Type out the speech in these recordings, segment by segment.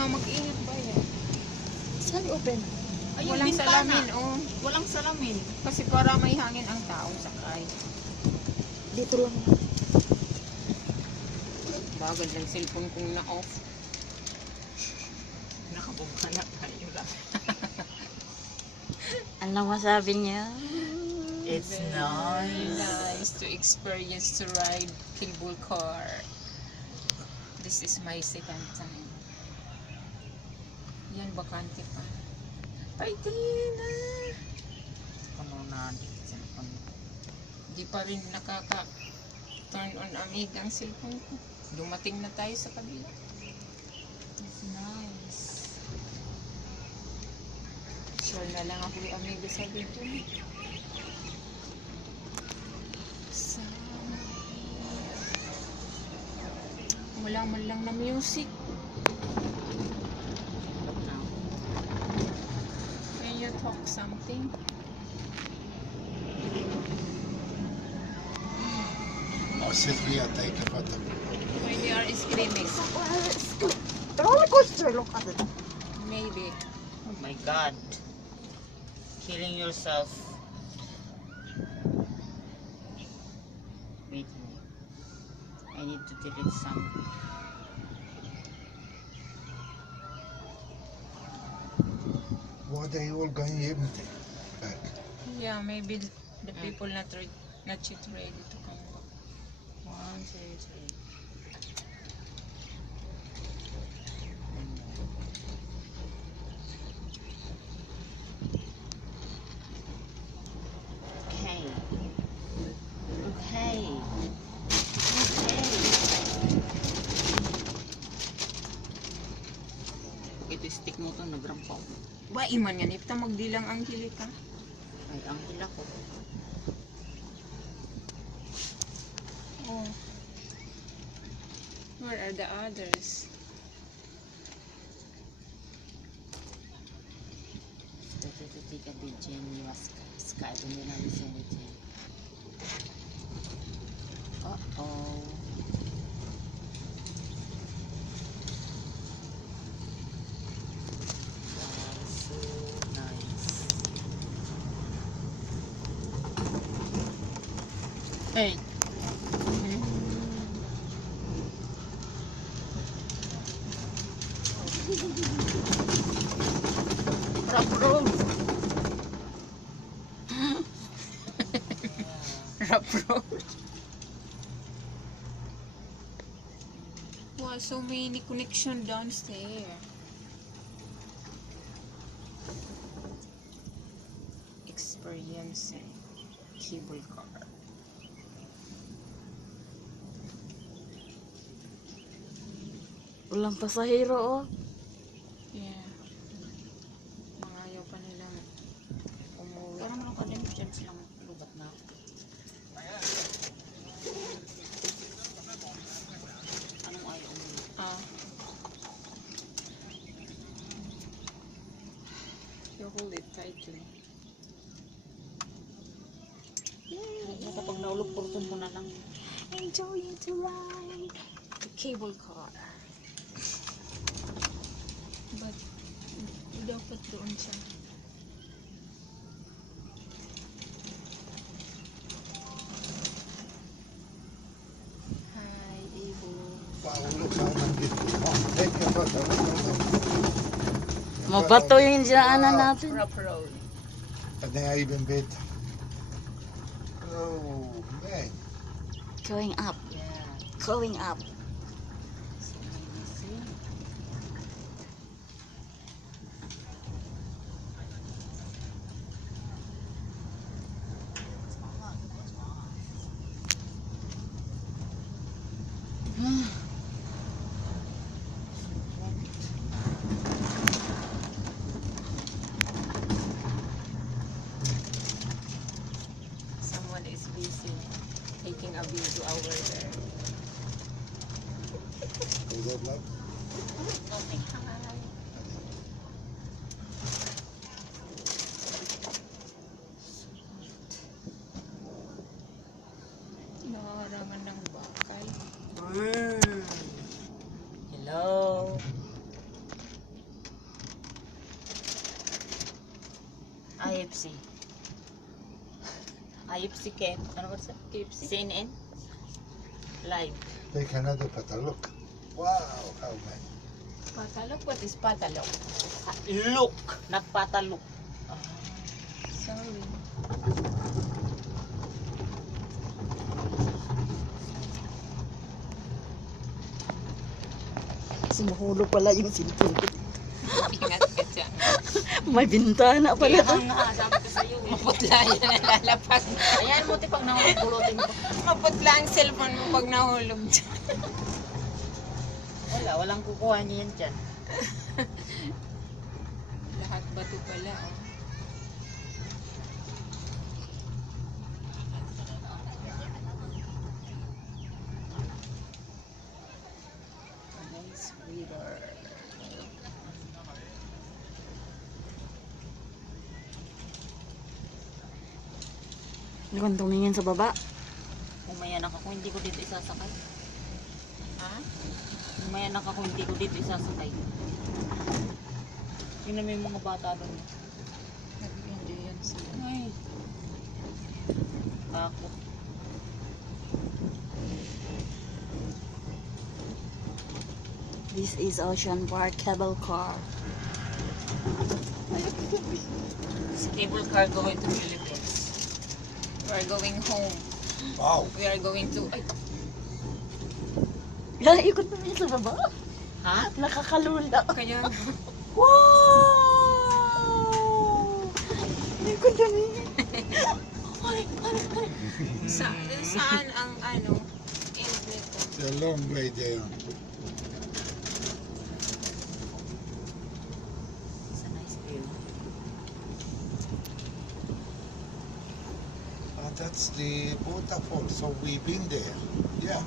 nga, mag-ingat ba yan? Saan open? Ayun, Walang bintana. salamin, oh. Walang salamin. Kasi para may hangin ang tao sakay. Dito lang. Bagal ng cellphone kong na-off. Nakabungka na tayo lang. Anong masabi niya? It's nice. Nice to experience to ride cable car. This is my second time. Yan, bakante pa. Pwede na. Ano na, cellphone. Di pa rin nakaka-turn on amig ang cellphone ko. Dumating na tayo sa kabila. It's nice. Sure na lang ako yung amigo sa video mo. Wala man lang na music. Can you talk something? sit here, take a photo. When you are screaming, The roller coaster, look at it. maybe. Oh my God. Killing yourself. Wait. I need to delete some. Why they all going empty back? Yeah, maybe the people not yet ready to come back. 1, 2, 3. Okay. Okay. Ito stick mo to, nagrampaw. Ba, iman yan, ipta magdilang ang hili ka. Ay, ang hila ko. Oh. Where are the others? Ito tika di Jenny was Skype hindi na vicinity. Uh-oh. So nice. Hey. Rough road. Rough road. Wow, so many connection downstairs. Experiencing cable car. Walang pasahero, oh. Yeah. Mangayaw pa nilang umuwi. Parang mga kademok dyan silang lubat na. Anong ayaw mo? Ah. You hold it tightly. Kapag naulog, purtun mo na lang. Enjoying to ride the cable car. But dapat doon siya. Hi, Ibo. Wow, look how they did. Oh, take a photo. Mabato yung dinaanan natin. Rough road. And they are even better. Oh, man. Going up. Yeah. Going up. So easy. Someone is busy taking a video over there. Is that love? Nothing. Hi. Nakaharangan ng bakay. Hello. KFC. IFC Ken. Ano ba sa KFC? CNN. Live. Take another pata. Look. Wow, how nice. Patalok? What is patalok? Look. Not patalok. Sorry. Sumuhulog pala yung cellphone ko. Ingat ka dyan. May bintana pala. Kaya nga, sabi ko sa'yo eh. Maputla yan ang lalapag. Ayan mo, pag nakapulutin mo. Maputla ang cellphone mo pag nahulog dyan. Walang kukuha niya yan dyan. Lahat bato pala. Oh. Nice river. Hindi ko tumingin sa baba. Umayanak ako, hindi ko dito isasakay. Ha? Umayanak ako, hindi ko dito isasakay. Yun na yung mga bata doon. Nag-enjoy yan sila. Ay. Takot. This is Ocean Park Cable Car. Si cable car going to Philippines. We are going home. Wow. We are going to... Ay, Ikot na sa baba. Ha? Nakakalula. kaya... Wow! Ikot na Saan ang ano? End nito? It's a long way down. It's a nice view. That's the waterfall, so we've been there. Yeah.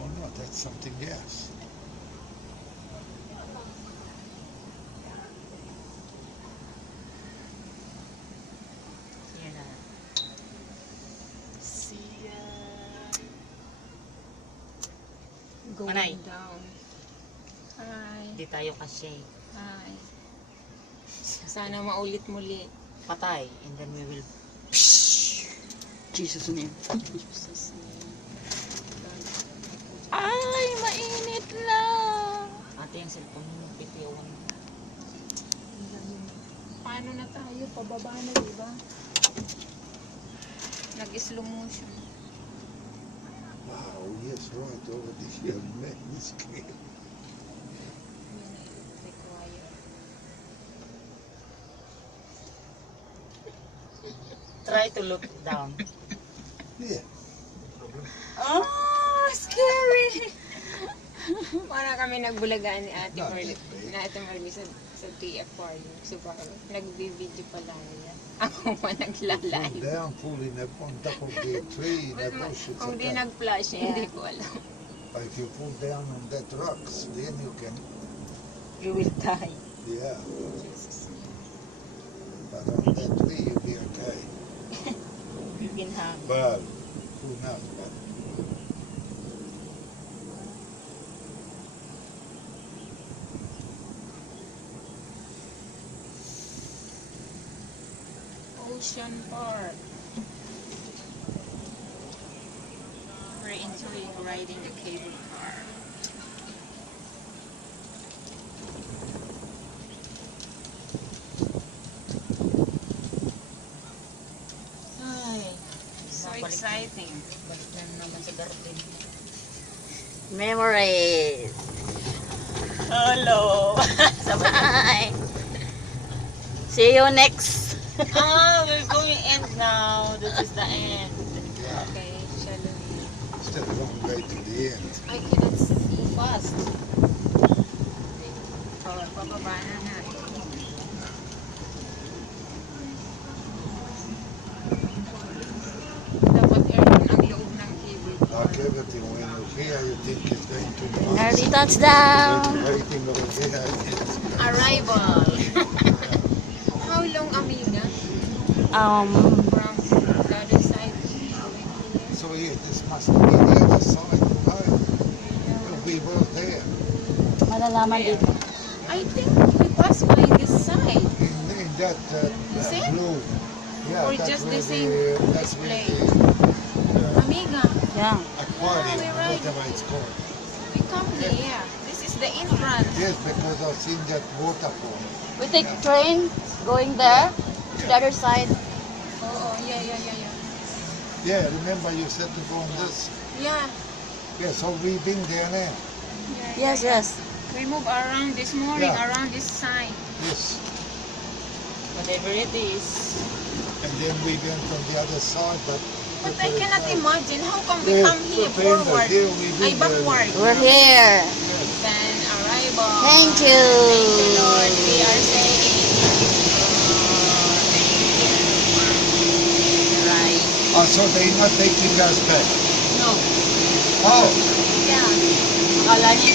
Oh no, that's something else. Yan na. See ya. Going Manay. down. Hi. Hindi tayo kasi Hi. Sana maulit muli. patay. And then we will... Jesus name. Jesus name. Ay, mainit na. Ate, yung cellphone mo, bitiwan. Paano na tayo? Pababa na, di ba? Nag-slow motion. Wow, yes, right over the hill. Man, it's clear. Require. Try to look down. Yeah. Oh, scary! Para kami nagbulagaan ni Ate Not Marley. that big. Ni Ate Marley sa TFR yung Subaru. Nag-video pa lang niya. Ako pa Fall naglalay. down, fall in on top of the tree, in a bush, it's Kung di okay. nag-flash, hindi ko alam. But if you fall down on that rocks, then you can, You will die. yeah. Jesus. But on that tree, you'll be okay. You can hang. Well, who knows? But Ocean Park. We're entering riding the cable car. Ay. So Balik- exciting. Balik na naman sa garden. Memories. Hello! Bye. See you next. We're going end now. This is the end. yeah, Okay, shallow. still a long way to the end. I cannot see. Fast. Pababa na na. Dapat aircon ang loob ng cable car. Like everything, when you're here, you think it's going to be Early touchdown. waiting over here. Arrival. How long, Amiga? From the other side. So here, this must be the other side, right? We'll be both there. Malalayo halaman dito? I think we pass by this side. In that See? blue. Yeah, Or that's just where the same that's where display. the Amiga, Yeah. aquarium, we're right. whatever it's called. we come here. This is the entrance. Yes, because I've seen that waterfall. We take train going there. To the other side. Oh, yeah. Yeah, remember you said to go on this? Yeah. Yeah, so we've been there now. Yes, yes. We move around this morning, Yeah. around this side. Yes. Whatever it is. And then we went on the other side, but But I cannot imagine how come we Yeah, come here prepared that forward. here we Ay, did, backward. We're here. Then arrival. Thank you. Thank you, Lord. We are saying. Right. Oh, so they're not taking us back. No. Oh, Yeah. Akala niya